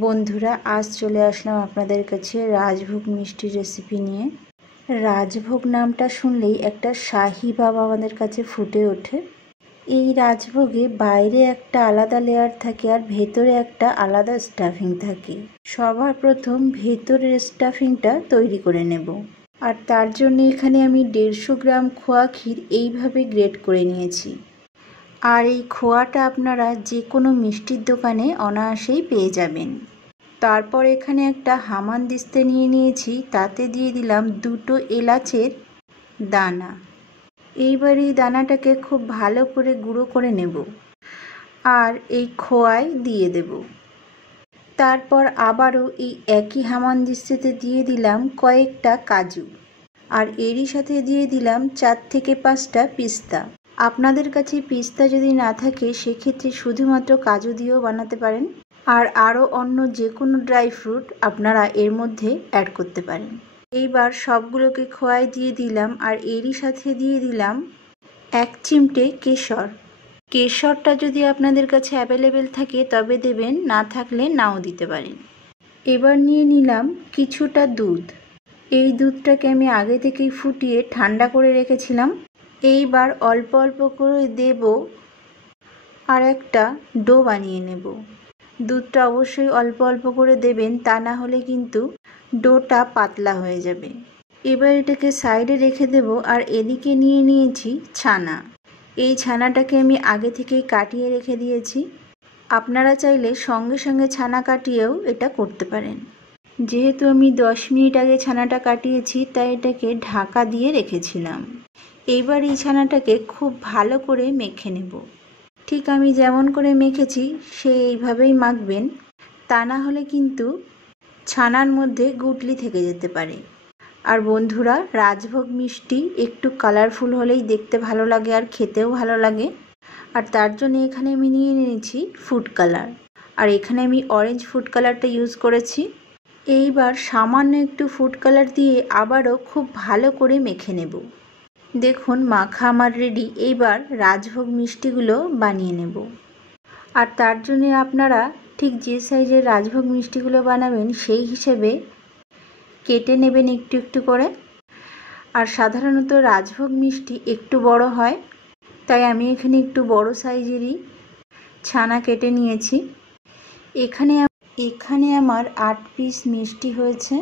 বন্ধুরা, আজ চলে আসলাম আপনাদের কাছে রাজভোগ মিষ্টির রেসিপি নিয়ে। রাজভোগ নামটা শুনলেই একটা শাহী ভাব আমাদের কাছে ফুটে ওঠে। এই রাজভোগে বাইরে একটা আলাদা লেয়ার থাকে আর ভেতরে একটা আলাদা স্টাফিং থাকে। সবার প্রথম ভেতরের স্টাফিংটা তৈরি করে নেব। আর তার জন্য এখানে আমি 150 গ্রাম খোয়া ক্ষীর এইভাবে গ্রেট করে নিয়েছি। আর এই খোয়াটা আপনারা যে কোনো মিষ্টির দোকানে অনায়াসেই পেয়ে যাবেন। তারপর এখানে একটা হামানদিস্তা নিয়ে নিয়েছি, তাতে দিয়ে দিলাম 2টো এলাচের দানা। এইবার এই দানাটাকে খুব ভালো করে গুঁড়ো করে নেব আর এই খোয়ায় দিয়ে দেব। তারপর আবারও এই একই হামানদিস্তাতে দিয়ে দিলাম কয়েকটা কাজু, আর এরই সাথে দিয়ে দিলাম 4 থেকে 5টা পিস্তা। আপনাদের কাছে পিস্তা যদি না থাকে সেক্ষেত্রে শুধুমাত্র কাজু দিয়েও বানাতে পারেন, আর আরও অন্য যে কোনো ড্রাই ফ্রুট আপনারা এর মধ্যে অ্যাড করতে পারেন। এইবার সবগুলোকে খোয়ায় দিয়ে দিলাম আর এরই সাথে দিয়ে দিলাম 1 চিমটে কেশর। কেশরটা যদি আপনাদের কাছে অ্যাভেলেবেল থাকে তবে দেবেন, না থাকলে নাও দিতে পারেন। এবার নিয়ে নিলাম কিছুটা দুধ। এই দুধটাকে আমি আগে থেকেই ফুটিয়ে ঠান্ডা করে রেখেছিলাম। এইবার অল্প অল্প করে দেব আর একটা ডো বানিয়ে নেব। দুধটা অবশ্যই অল্প অল্প করে দেবেন, তা না হলে কিন্তু ডোটা পাতলা হয়ে যাবে। এবার এটাকে সাইডে রেখে দেব আর এদিকে নিয়ে নিয়েছি ছানা। এই ছানাটাকে আমি আগে থেকেই কাটিয়ে রেখে দিয়েছি। আপনারা চাইলে সঙ্গে সঙ্গে ছানা কাটিয়েও এটা করতে পারেন। যেহেতু আমি 10 মিনিট আগে ছানাটা কাটিয়েছি তাই এটাকে ঢাকা দিয়ে রেখেছিলাম। এইবার এই ছানাটাকে খুব ভালো করে মেখে নেব। ঠিক আমি যেমন করে মেখেছি এইভাবেই মাখবেন, তা না হলে কিন্তু ছানার মধ্যে গুটলি থেকে যেতে পারে। আর বন্ধুরা, রাজভোগ মিষ্টি একটু কালারফুল হলেই দেখতে ভালো লাগে আর খেতেও ভালো লাগে। আর তার জন্য এখানে আমি নিয়ে নিয়েছি ফুড কালার, আর এখানে আমি অরেঞ্জ ফুড কালারটা ইউজ করেছি। এইবার সামান্য একটু ফুড কালার দিয়ে আবারও খুব ভালো করে মেখে নেব। দেখুন মাখা আমার রেডি। এইবার রাজভোগ মিষ্টিগুলো বানিয়ে নেব। আর তার জন্য আপনারা ঠিক যে সাইজের রাজভোগ মিষ্টিগুলো বানাবেন সেই হিসেবে কেটে নেবেন একটু একটু করে। আর সাধারণত রাজভোগ মিষ্টি একটু বড় হয়, তাই আমি এখানে একটু বড় সাইজেরই ছানা কেটে নিয়েছি। এখানে আমার 8 পিস মিষ্টি হয়েছে,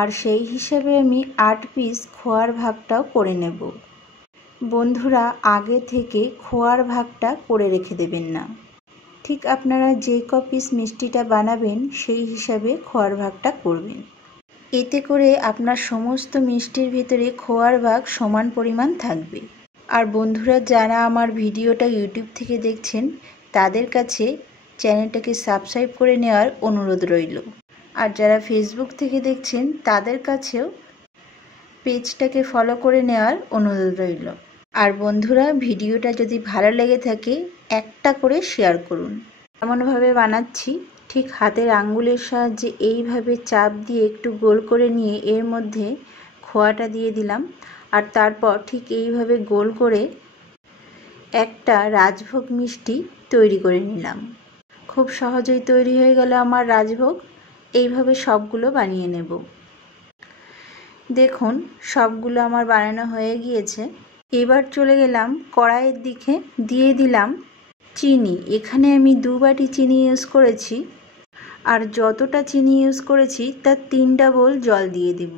আর সেই হিসেবে আমি 8 পিস খোয়ার ভাগটাও করে নেব। বন্ধুরা, আগে থেকে খোয়ার ভাগটা করে রেখে দেবেন না। ঠিক আপনারা যে ক পিস মিষ্টিটা বানাবেন সেই হিসাবে খোয়ার ভাগটা করবেন। এতে করে আপনার সমস্ত মিষ্টির ভিতরে খোয়ার ভাগ সমান পরিমাণ থাকবে। আর বন্ধুরা, যারা আমার ভিডিওটা ইউটিউব থেকে দেখছেন তাদের কাছে চ্যানেলটাকে সাবস্ক্রাইব করে নেওয়ার অনুরোধ রইল। আর যারা ফেসবুক থেকে দেখছেন তাদের কাছেও পেজটাকে ফলো করে নেওয়ার অনুরোধ রইল। আর বন্ধুরা, ভিডিওটা যদি ভালো লেগে থাকে একটা করে শেয়ার করুন। এমনভাবে বানাচ্ছি, ঠিক হাতের আঙ্গুলের সাহায্যে এইভাবে চাপ দিয়ে একটু গোল করে নিয়ে এর মধ্যে খোয়াটা দিয়ে দিলাম, আর তারপর ঠিক এইভাবে গোল করে একটা রাজভোগ মিষ্টি তৈরি করে নিলাম। খুব সহজেই তৈরি হয়ে গেল আমার রাজভোগ। এইভাবে সবগুলো বানিয়ে নেব। দেখুন সবগুলো আমার বানানো হয়ে গিয়েছে। এবার চলে গেলাম কড়াইয়ের দিকে, দিয়ে দিলাম চিনি। এখানে আমি 2 বাটি চিনি ইউজ করেছি, আর যতটা চিনি ইউজ করেছি তার 3 ডাবল জল দিয়ে দিব।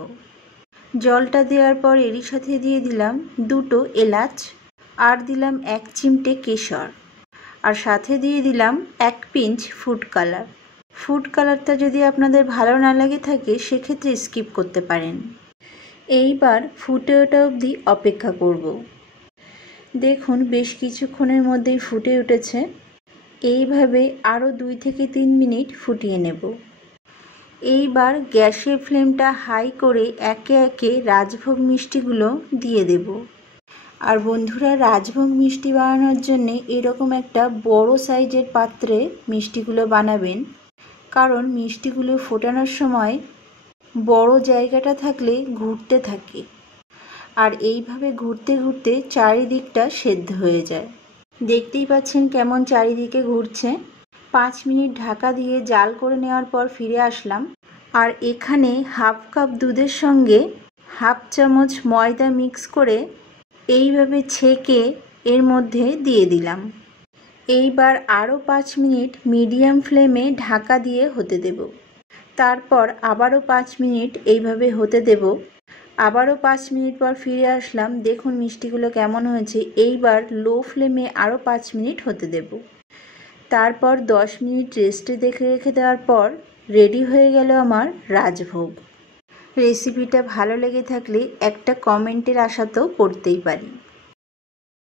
জলটা দেওয়ার পর এরই সাথে দিয়ে দিলাম 2টো এলাচ, আর দিলাম 1 চিমটে কেশর, আর সাথে দিয়ে দিলাম 1 পিঞ্চ ফুড কালার। ফুড কালারটা যদি আপনাদের ভালো না লাগে থাকে সেক্ষেত্রে স্কিপ করতে পারেন। এইবার ফুটে ওঠা অবধি অপেক্ষা করব। দেখুন বেশ কিছুক্ষণের মধ্যেই ফুটে উঠেছে। এইভাবে আরও 2 থেকে 3 মিনিট ফুটিয়ে নেব। এইবার গ্যাসের ফ্লেমটা হাই করে একে একে রাজভোগ মিষ্টিগুলো দিয়ে দেব। আর বন্ধুরা, রাজভোগ মিষ্টি বানানোর জন্য এরকম একটা বড় সাইজের পাত্রে মিষ্টিগুলো বানাবেন, কারণ মিষ্টিগুলো ফোটানোর সময় বড় জায়গাটা থাকলে ঘুরতে থাকে, আর এইভাবে ঘুরতে ঘুরতে চারিদিকটা সেদ্ধ হয়ে যায়। দেখতেই পাচ্ছেন কেমন চারিদিকে ঘুরছে। 5 মিনিট ঢাকা দিয়ে জাল করে নেওয়ার পর ফিরে আসলাম। আর এখানে হাফ কাপ দুধের সঙ্গে হাফ চামচ ময়দা মিক্স করে এইভাবে ছেঁকে এর মধ্যে দিয়ে দিলাম। এইবার আরও 5 মিনিট মিডিয়াম ফ্লেমে ঢাকা দিয়ে হতে দেব। তারপর আবারও 5 মিনিট এইভাবে হতে দেব। আবারও 5 মিনিট পর ফিরে আসলাম। দেখুন মিষ্টিগুলো কেমন হয়েছে। এইবার লো ফ্লেমে আরও 5 মিনিট হতে দেব। তারপর 10 মিনিট রেস্টে রেখে দেওয়ার পর রেডি হয়ে গেল আমার রাজভোগ। রেসিপিটা ভালো লেগে থাকলে একটা কমেন্টের আশা তো করতেই পারি।